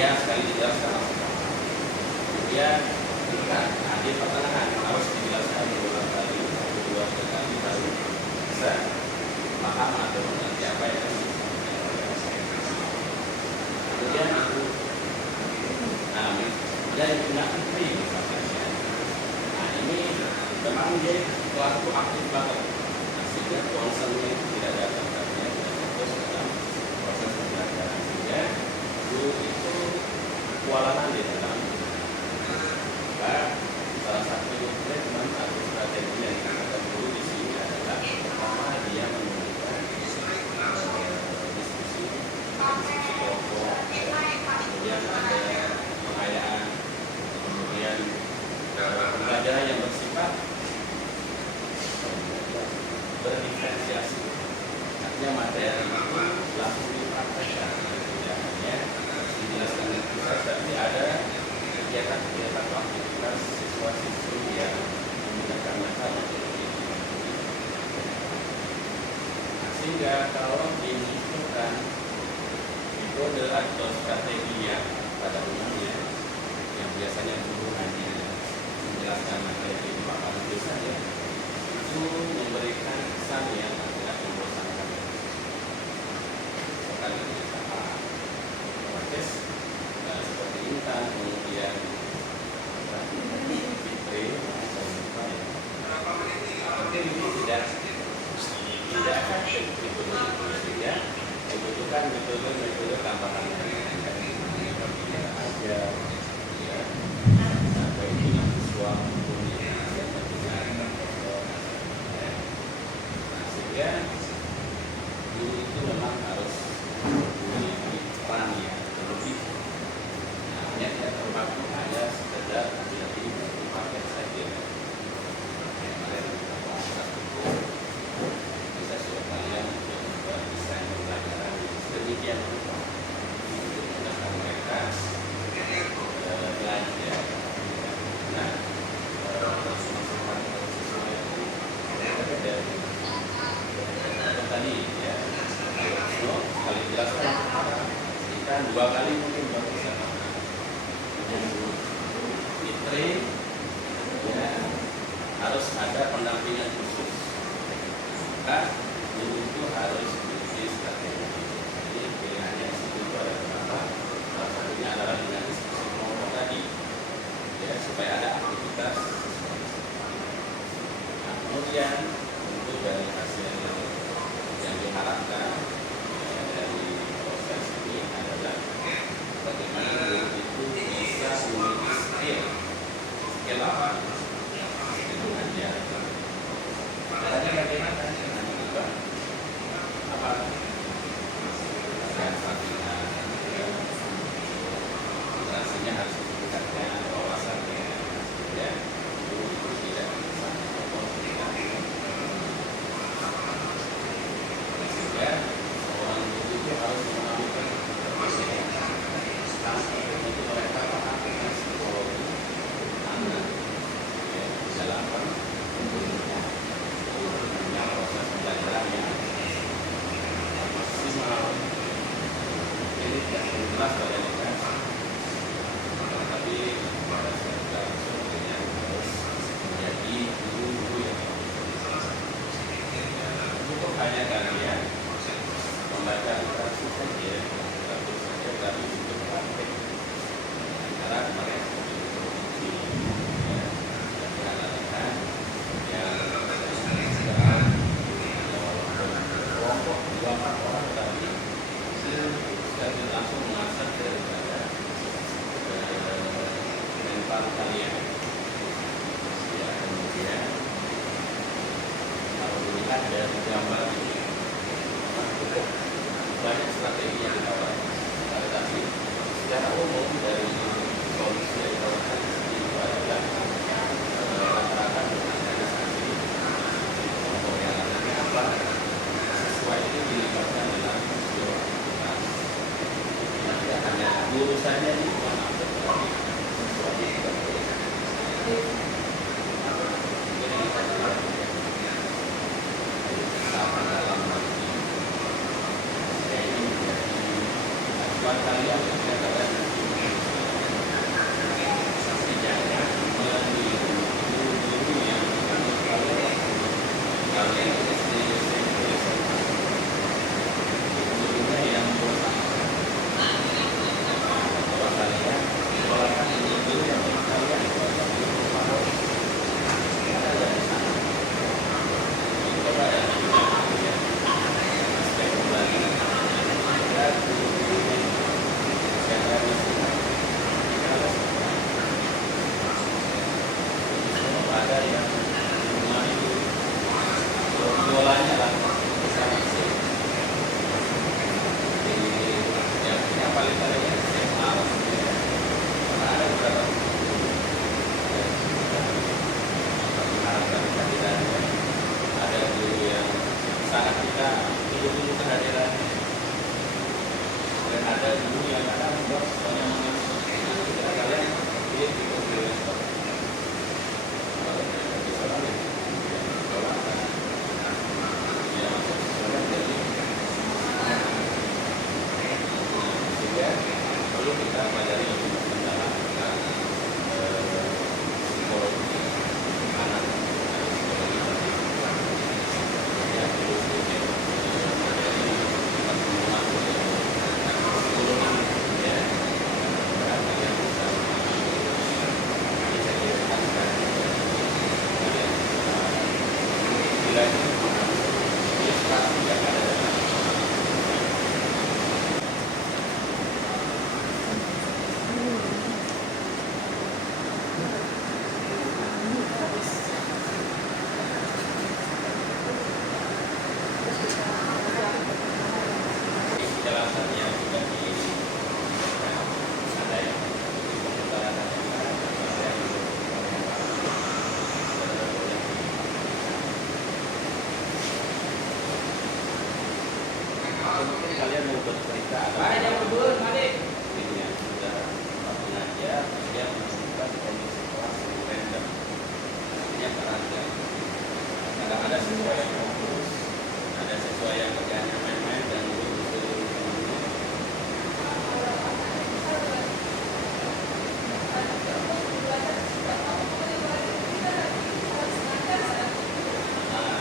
Dia sekali dijelaskan langsung paham. Kemudian tingkat di pertengahan harus dijelaskan berulang kali, dua kali baru bisa paham atau mengerti apa yang kemudian itu kemudian digunakan free misalnya. Nah ini memang dia pelaku aktif banget, sehingga concernnya itu tidak datang karena tidak fokus dalam proses pembelajaran, sehingga itu kewalahan di dalam. Salah satu treatment atau strategi yang digunakan guru di sini adalah pertama dia memberikan diskusi kelompok, kemudian ada pengayaan, kemudian pembelajaran yang bersifat berdiferensiasi. Artinya materi itu langsung dipraktekkan, tidak hanya dijelaskan dengan kisah, tapi ada kegiatan-kegiatan atau aktivitas siswa-siswi yang menggunakan metode. Sehingga kalau dimunculkan metode atau strategi yang pada umumnya yang biasanya guru hanya menjelaskan materi di papan itu saja, itu memberikan kesan yang tidak membosankan. Sekali kita proses seperti intan, kemudian Fitri, mungkin ini tidak efektif metode ya, membutuhkan metode tambahan aja ya, sampai dengan siswa pun sehingga guru itu memang harus memiliki peran yang lebih. Hanya tidak terpaku hanya sekedar menjadi paket saja. Kemarin kita bahas itu bisa sudah kalian membuat desain pembelajaran sedemikian rupa untuk menggunakan mereka belajar. Nah, masing-masing siswa itu berbeda. Tadi ya, sekali jelaskan kita dua kali mungkin baru bisa Fitri ya, harus ada pendampingan khusus. Maka guru itu harus memiliki strategi. Jadi pilihannya itu ada beberapa. Salah satunya adalah dengan diskusi kelompok tadi, ya, supaya ada aktivitas kajian untuk dari hasil yang diharapkan dari proses ini adalah bagaimana guru itu bisa memiliki skill apa itu aja. Caranya bagaimana? Apa? Konsentrasinya harus ditingkatkan, wawasannya ya itu tidak bisa sehingga seorang guru itu harus mengamalkan itu mereka paham psikologi anak ya dalam proses pembelajaran yang maksimal. Ini tidak jelas realitas, tapi pada saat sebenarnya harus menjadi guru yang cukup hanya kalian membaca literasi saja, tapi saja tapi untuk praktek antara kemarin di dan latihan yang sekarang kelompok 2-4 orang tadi sudah langsung mengasah daripada mental kalian ya. Kemudian kalau dilihat dari gambar ini cukup banyak strategi yang ditawarkan, tapi secara umum dari solusi yang ditawarkan itu adalah rata-rata organisasi kelompok yang nantinya apa siswa itu dilibatkan dalam tidak hanya guru saja di mana tetapi siswa juga sama dalam arti saya ini menjadi acuan kalian katakan setidaknya meniru guru yang kalian SD SMP gurunya yang kalian sekolahkan guru yang kalian ada dari sana coba ya aspek pembelajaran ada guru yang harus ada yang rumah itu jualannya lah bersama sih yang paling banyak SMA ada beberapa ada guru yang sangat kita tunggu kehadirannya dan ada guru yang kadang buat soalnya mengasih kita kalian dia ikut belajar ya masuk sekolah jadi sehingga perlu kita pelajari lebih mendalam tentang psikologi anak yang perlu menjadi pertemuan psikologi ya berarti yang bisa bila ini sekarang tidak ada kejelasan yang sudah ada yang pemutaran mungkin kalian mau bercerita ada ini yang sudah mengajar dia menemukan kondisi kelas random artinya beragam ada siswa yang fokus ada siswa yang kerjanya main-main dan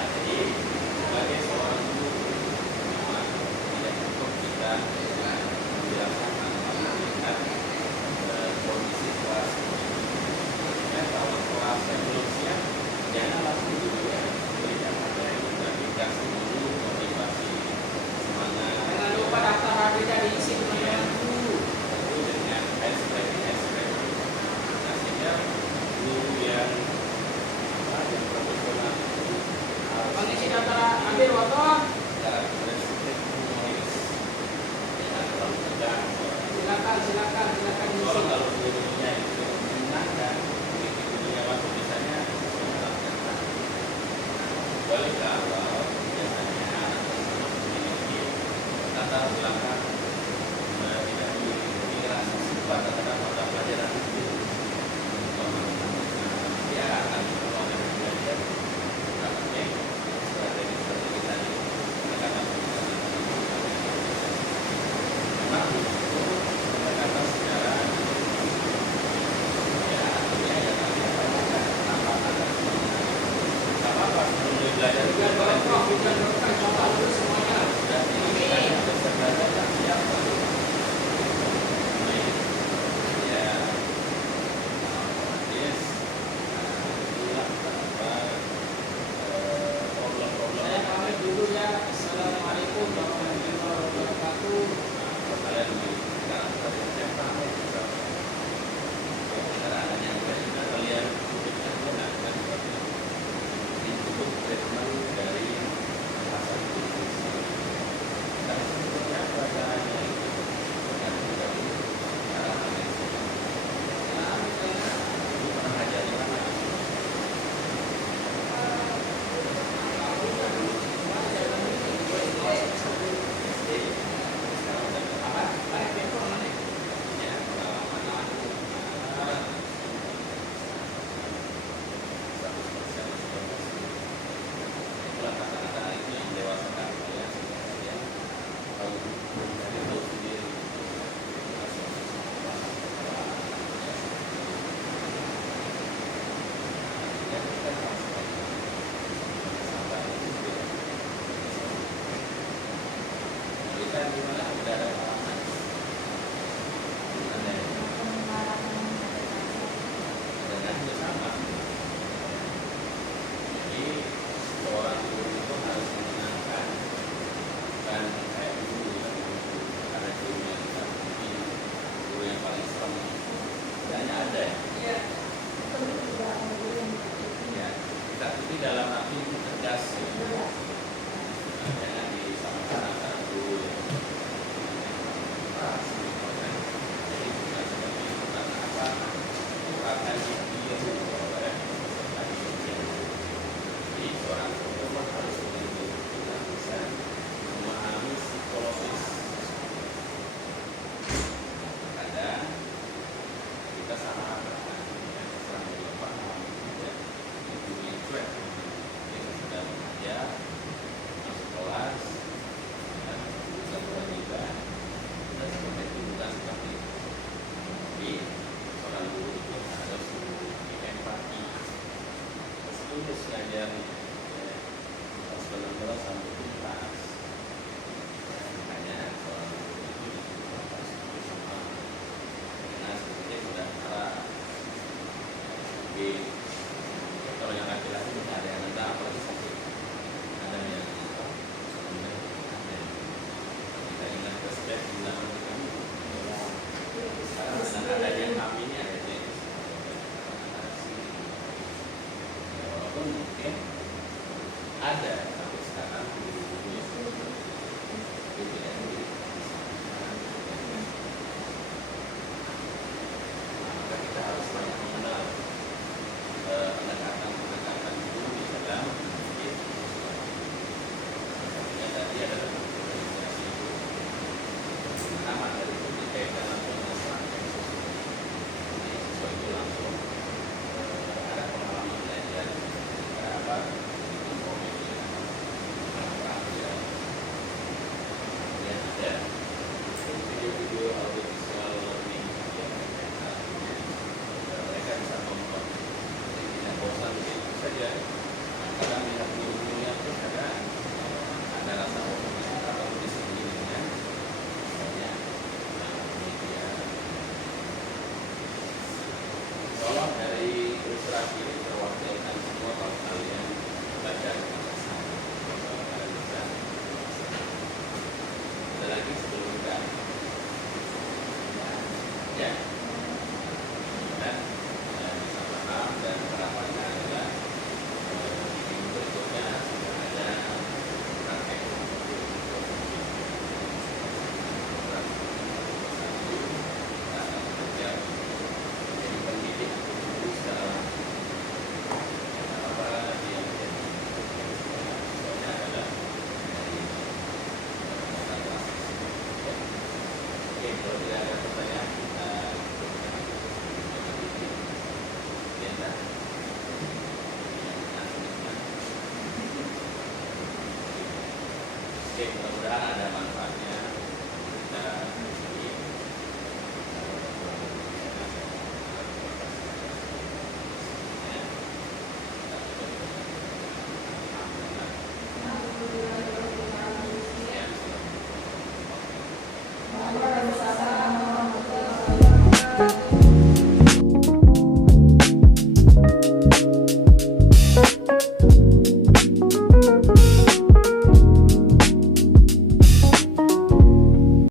jadi sebagai seorang guru memang tidak cukup kita menjelaskan tanpa melihat kondisi kelas. Kalau kelasnya belum siap, jangan langsung dulu ya. Ambil motor. secara preskriptif humoris, jangan terlalu tegang. Silakan Kalau isi. gurunya itu menyenangkan, begitu gurunya masuk misalnya menerapkan. Kecuali kalau biasanya anak memiliki latar belakang tidak memiliki rasa suka terhadap mata pelajaran itu, dia akan mengeluarkan belajar pakai strategi tadi pendekatan memang itu pendekatan secara ya artinya ya tadi apa ada apa sebelum belajar itu Bukan coba dulu semuanya. sudah ini kita bisa belajar dan siapa ya yes problem-problem Saya pamit dulu ya. Assalamualaikum warahmatullahi wabarakatuh. kalian sekarang tadi saya pamit cara yang juga kalian bisa gunakan untuk treatment dari rasa kritis dan seperti apa caranya itu dan juga cara itu pernah ajar di mana kita di mana sudah ada pengalaman dengan itu sama. Jadi seorang guru itu harus menyenangkan dan kayak dulu ada guru yang tidak mungkin guru yang paling serem hanya ada ya tapi dalam arti tegas ya. Jangan disamakan antara guru yang keras jadi bukan seperti bukan apa akan dia jadi seorang guru harus benar-benar bisa memahami psikologis. Kadang kita salah serang juga paham ya itu yang cuek itu sudah bekerja masuk kelas dan juga kewajiban dan seperti itu bukan seperti itu. Jadi seorang guru itu harus memiliki empati harus tulus ngajarnya harus benar-benar sampai tuntas. Makanya seorang guru itu harus tulus sama karena seperti sudah salah. Jadi kalau yang laki-laki tidak ada yang entah apalagi sakit ada yang kita ingat flashback di sekarang sedang ada yang kami ini ada yang walaupun mungkin ada tapi sekarang itu tidak maka kita harus banyak mengenal pendekatan guru di dalam yang tadi adalah komunikasi nama dari itu dikaitkan langsung dengan serangkaian jadi siswa itu langsung ada pengalaman belajar apa informasi Oke, mudah-mudahan ada manfaat.